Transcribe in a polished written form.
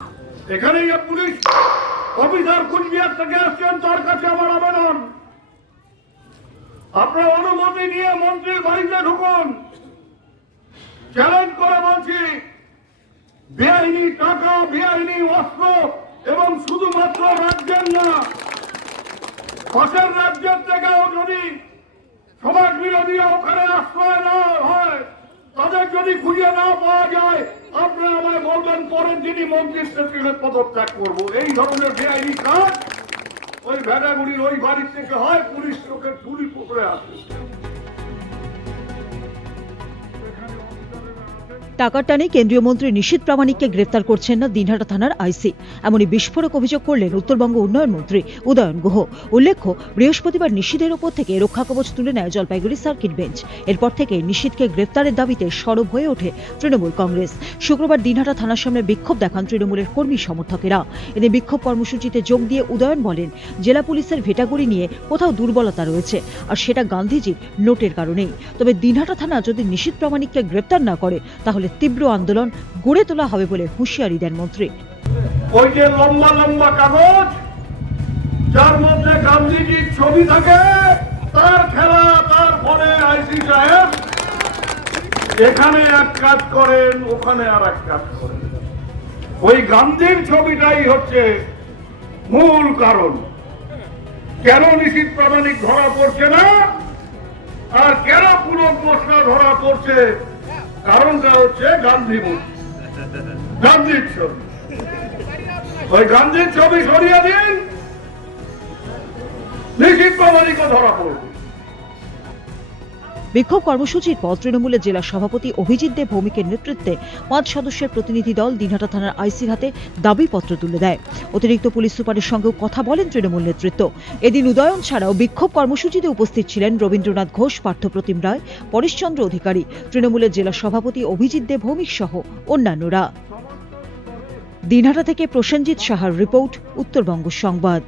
এখানে police officer Cooch Behar থেকে আসছেন, তার কাছে আমার আবেদন, আপনার অনুমতি নিয়ে মন্ত্রীর বাড়িতে ঢুকুন। চ্যালেঞ্জ করে বলছি, বেআইনি টাকা, বেআইনি অস্ত্র এবং শুধুমাত্র রাজ্যের না, পাশের রাজ্যের থেকেও যদি সমাজ বিরোধীরা ওখানে আশ্রয় না হয়, তাদের যদি খুঁজে না পাওয়া যায়, আপনারা আমায় বলবেন, পরের দিনই মন্ত্রীর থেকে পদত্যাগ করবো। এই ধরনের বেআইনি কাজ ওই ভেড়াগুড়ির ওই বাড়ির থেকে হয়, পুলিশ চোখের পুলি পকড়ে আসে। টাকার টানে কেন্দ্রীয় মন্ত্রী নিশীথ প্রামাণিককে গ্রেফতার করছেন না দিনহাটা থানার আইসি, এমনই বিস্ফোরক অভিযোগ করলেন উত্তরবঙ্গ উন্নয়ন মন্ত্রী উদয়ন গুহ। উল্লেখ্য, বৃহস্পতিবার নিশীথের ওপর থেকে রক্ষা কবচ তুলে নেয় জলপাইগুড়ি সার্কিট বেঞ্চ। এরপর থেকে নিশীথকে গ্রেফতারের দাবিতে সরব হয়ে ওঠে তৃণমূল কংগ্রেস। শুক্রবার দিনহাটা থানার সামনে বিক্ষোভ দেখান তৃণমূলের কর্মী সমর্থকেরা। এদিন বিক্ষোভ কর্মসূচিতে যোগ দিয়ে উদয়ন বলেন, জেলা পুলিশের ভেটাগুড়ি নিয়ে কোথাও দুর্বলতা রয়েছে, আর সেটা গান্ধীজির নোটের কারণেই। তবে দিনহাটা থানা যদি নিশীথ প্রামাণিককে গ্রেফতার না করে, তাহলে তীব্র আন্দোলন গড়ে তোলা হবে বলে হুঁশিয়ারি দেন মন্ত্রী। ওই যে লম্বা লম্বা কাগজ, যার মধ্যে গান্ধীজির ছবি থাকে, তার খেলা, তার ফলে আইসি সাহেব এখানে এক কাজ করেন, ওখানে আর এক কাজ করেন। ওই গান্ধীর ছবিটাই হচ্ছে মূল কারণ। কেন নিশীথ প্রামাণিক ধরা পড়ছে না, আর কেন পুলক মশলা ধরা পড়ছে, কারণটা হচ্ছে গান্ধী মূর্তি, গান্ধীর ছবি। ওই গান্ধীর ছবি সরিয়ে দিন, নিশীথ প্রামাণিকও ধরা পড়বে। বিক্ষোভ কর্মসূচির পর তৃণমূলের জেলা সভাপতি অভিজিৎ দেব ভৌমিকের নেতৃত্বে 5 সদস্যের প্রতিনিধি দল দিনহাটা থানার আইসির হাতে দাবিপত্র তুলে দেয়। অতিরিক্ত পুলিশ সুপারের সঙ্গেও কথা বলেন তৃণমূল নেতৃত্ব। এদিন উদয়ন ছাড়াও বিক্ষোভ কর্মসূচিতে উপস্থিত ছিলেন রবীন্দ্রনাথ ঘোষ, পার্থপ্রতিম রায়, পরেশচন্দ্র অধিকারী, তৃণমূলের জেলা সভাপতি অভিজিৎ দেব ভৌমিক সহ অন্যান্যরা। দিনহাটা থেকে প্রসেনজিৎ সাহার রিপোর্ট, উত্তরবঙ্গ সংবাদ।